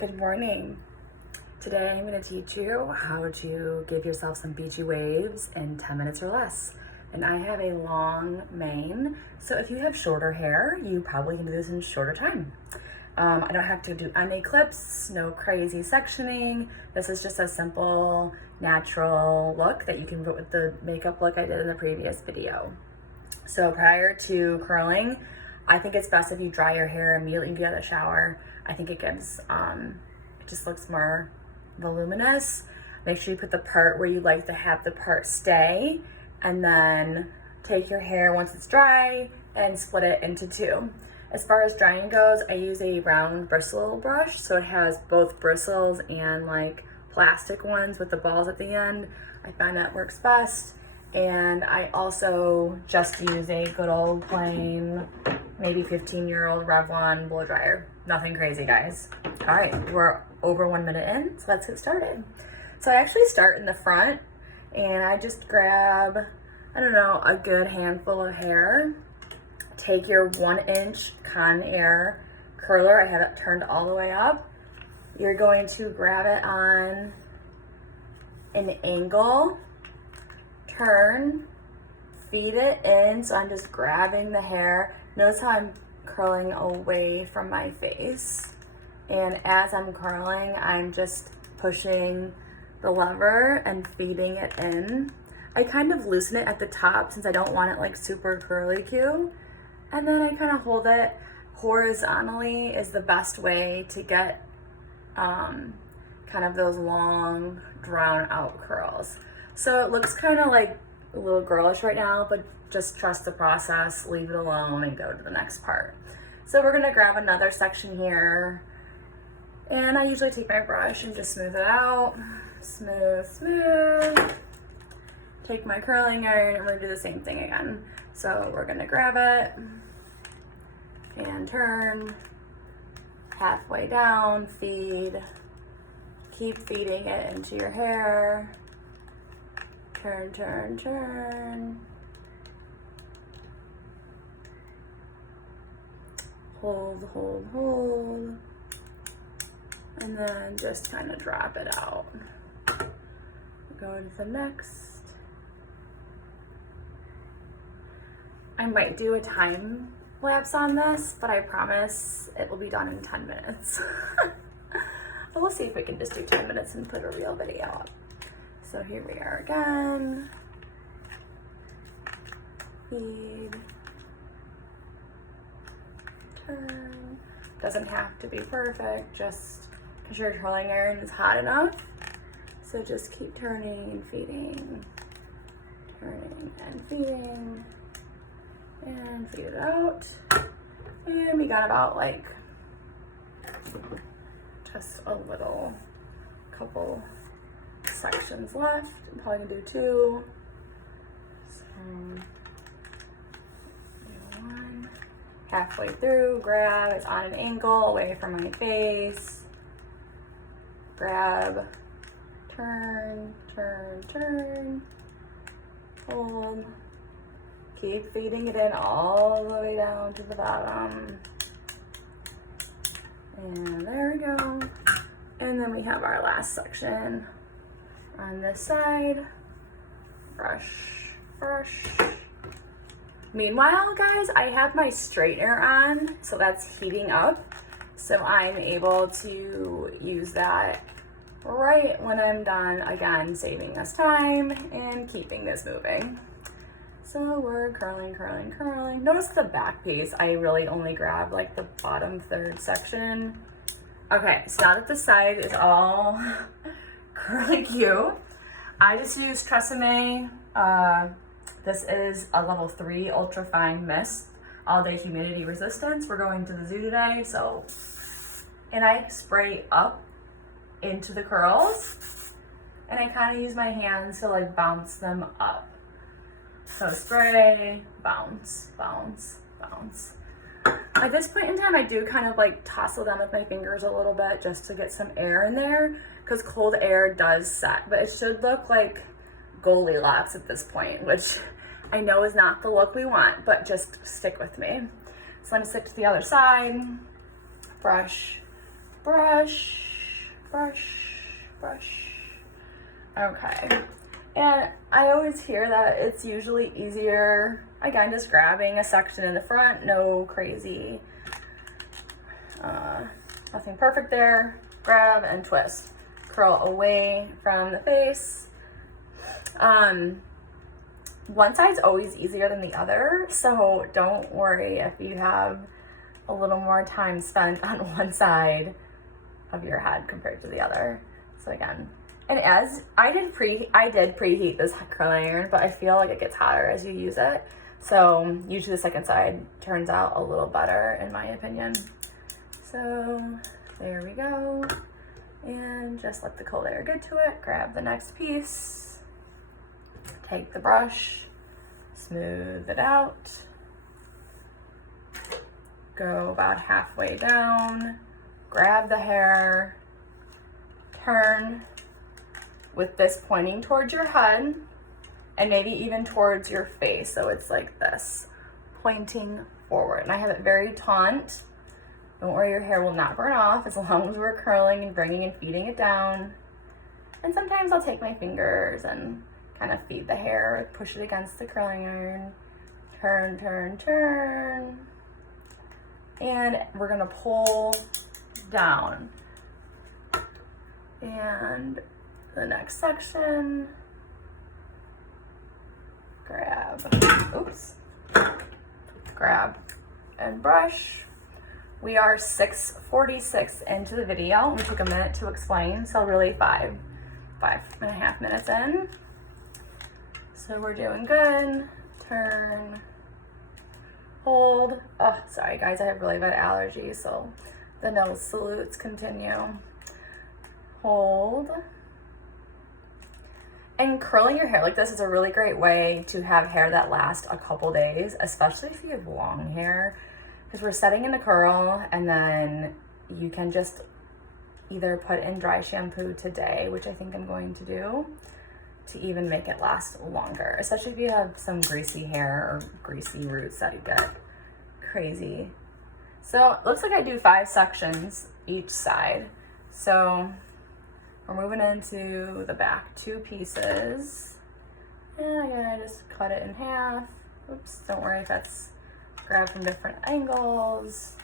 Good morning. Today I'm going to teach you how to give yourself some beachy waves in 10 minutes or less. And I have a long mane, so if you have shorter hair, you probably can do this in shorter time. I don't have to do any clips, no crazy sectioning. This is just a simple, natural look that you can put with the makeup look I did in the previous video. So prior to curling, I think it's best if you dry your hair immediately when you get out of the shower. I think it gives, it just looks more voluminous. Make sure you put the part where you like to have the part stay, and then take your hair once it's dry and split it into two. As far as drying goes, I use a round bristle brush, so it has both bristles and like plastic ones with the balls at the end. I find that works best. And I also just use a good old plain, maybe 15-year-old Revlon blow dryer. Nothing crazy, guys. All right, we're over 1 minute in, so let's get started. So I actually start in the front, and I just grab, I don't know, a good handful of hair. Take your 1-inch Conair curler. I have it turned all the way up. You're going to grab it on an angle, turn, feed it in. So I'm just grabbing the hair. Notice how I'm curling away from my face. And as I'm curling, I'm just pushing the lever and feeding it in. I kind of loosen it at the top since I don't want it like super curly Q. And then I kind of hold it horizontally is the best way to get kind of those long drawn out curls. So it looks kind of like a little girlish right now, but just trust the process, leave it alone, and go to the next part. So we're gonna grab another section here, and I usually take my brush and just smooth it out. Smooth, smooth. Take my curling iron, and we're gonna do the same thing again. So we're gonna grab it and turn halfway down, feed, keep feeding it into your hair. Turn, turn, turn. Hold, hold, hold. And then just kind of drop it out. Go to the next. I might do a time lapse on this, but I promise it will be done in 10 minutes. But we'll see if we can just do 10 minutes and put a real video up. So here we are again. Feed. Turn. Doesn't have to be perfect, just because your curling iron is hot enough. So just keep turning and feeding. Turning and feeding. And feed it out. And we got about like just a little couple sections left. I'm probably gonna do two. So do one. Halfway through, grab, it's on an angle away from my face. Grab, turn, turn, turn, hold. Keep feeding it in all the way down to the bottom. And there we go. And then we have our last section on this side. Brush, brush. Meanwhile, guys, I have my straightener on, so that's heating up. So I'm able to use that right when I'm done, again, saving us time and keeping this moving. So we're curling, curling, curling. Notice the back piece, I really only grab like the bottom third section. Okay, so now that the side is all curly Q, I just use Tresemme. This is a level 3 ultra fine mist, all day humidity resistance. We're going to the zoo today, so, and I spray up into the curls, and I kind of use my hands to like bounce them up. So spray, bounce, bounce, bounce. At this point in time, I do kind of like tousle them with my fingers a little bit just to get some air in there, because cold air does set, but it should look like Goldilocks at this point, which I know is not the look we want, but just stick with me. So let me stick to the other side. Brush, brush. brush, brush. Okay. And I always hear that it's usually easier, again, just grabbing a section in the front, no crazy, nothing perfect there. Grab and twist. Curl away from the face. One side's always easier than the other, so don't worry if you have a little more time spent on one side of your head compared to the other. So again, and as I did preheat this curling iron, but I feel like it gets hotter as you use it. So usually the second side turns out a little better in my opinion. So there we go. And just let the cold air get to it. Grab the next piece. Take the brush, smooth it out. Go about halfway down. Grab the hair. Turn with this pointing towards your head and maybe even towards your face. So it's like this, pointing forward. And I have it very taut. Don't worry, your hair will not burn off as long as we're curling and bringing and feeding it down. And sometimes I'll take my fingers and kind of feed the hair, push it against the curling iron. Turn, turn, turn. And we're gonna pull down. And the next section, grab and brush. We are 6:46 into the video. We took a minute to explain, so really five and a half minutes in. So we're doing good. Turn, hold. Oh, sorry guys, I have really bad allergies, so the nose salutes continue. Hold. And curling your hair like this is a really great way to have hair that lasts a couple days, especially if you have long hair, because we're setting in the curl and then you can just either put in dry shampoo today, which I think I'm going to do, to even make it last longer, especially if you have some greasy hair or greasy roots that get crazy. So it looks like I do 5 sections each side. So we're moving into the back 2 pieces. And again, I just cut it in half. Oops, don't worry if that's grabbed from different angles.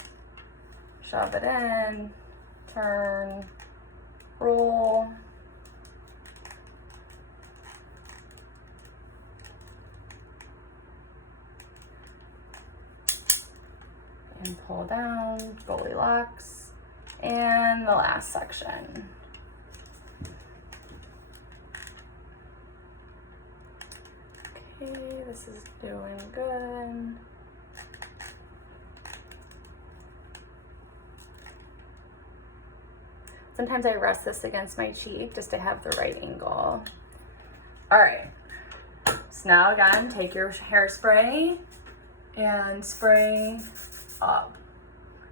Shove it in, turn, roll. And pull down, Goldilocks. And the last section. Okay, this is doing good. Sometimes I rest this against my cheek just to have the right angle. All right, so now again, take your hairspray and spray up.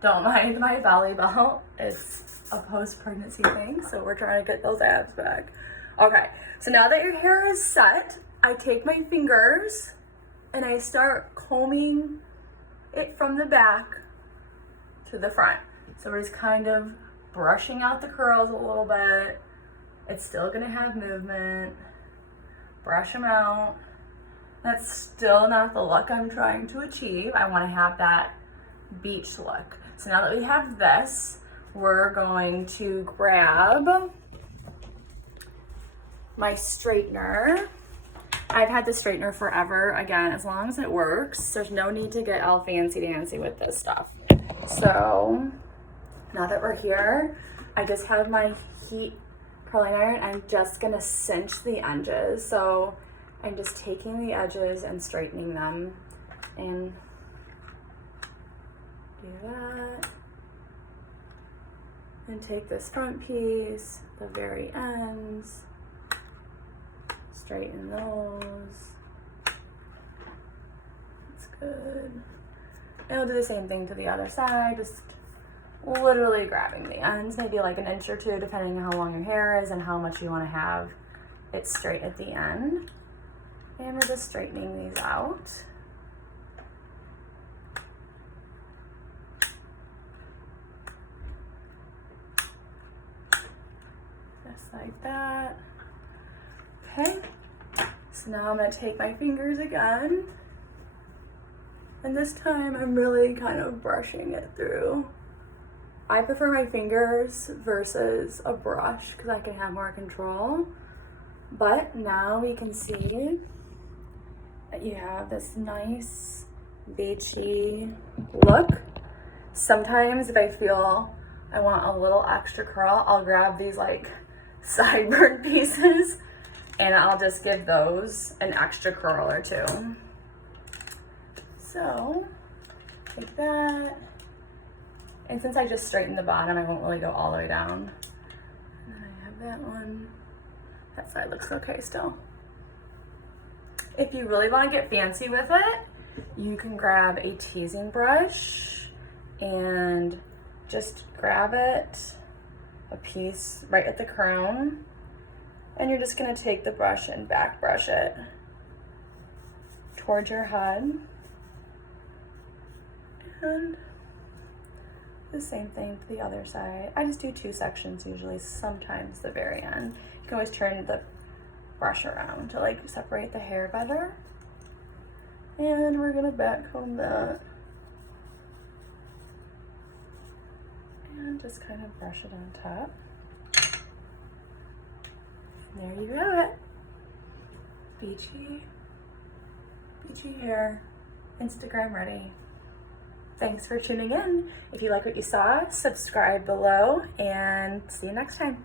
Don't mind my belly belt. It's a post-pregnancy thing, so we're trying to get those abs back. Okay, so now that your hair is set, I take my fingers and I start combing it from the back to the front. So we're just kind of brushing out the curls a little bit. It's still gonna have movement. Brush them out. That's still not the look I'm trying to achieve. I wanna have that beach look. So now that we have this, we're going to grab my straightener. I've had this straightener forever, again, as long as it works. There's no need to get all fancy dancy with this stuff. So now that we're here, I just have my heat curling iron. I'm just gonna cinch the edges. So I'm just taking the edges and straightening them, and do that. And take this front piece, the very ends, straighten those. That's good. And I'll do the same thing to the other side, just literally grabbing the ends, maybe like an inch or 2, depending on how long your hair is and how much you want to have it straight at the end. And we're just straightening these out. like that. Okay, so now I'm gonna take my fingers again. And this time I'm really kind of brushing it through. I prefer my fingers versus a brush because I can have more control. But now we can see that you have this nice beachy look. Sometimes if I feel I want a little extra curl, I'll grab these like sideburn pieces and I'll just give those an extra curl or two. So, like that. And since I just straightened the bottom, I won't really go all the way down. And then I have that one. That side looks okay still. If you really want to get fancy with it, you can grab a teasing brush and just grab it, a piece right at the crown. And you're just gonna take the brush and back brush it towards your head. And the same thing to the other side. I just do 2 sections usually, sometimes the very end. You can always turn the brush around to like separate the hair better. And we're gonna back comb that. And just kind of brush it on top. And there you have it. Beachy hair, Instagram ready. Thanks for tuning in. If you like what you saw, subscribe below and see you next time.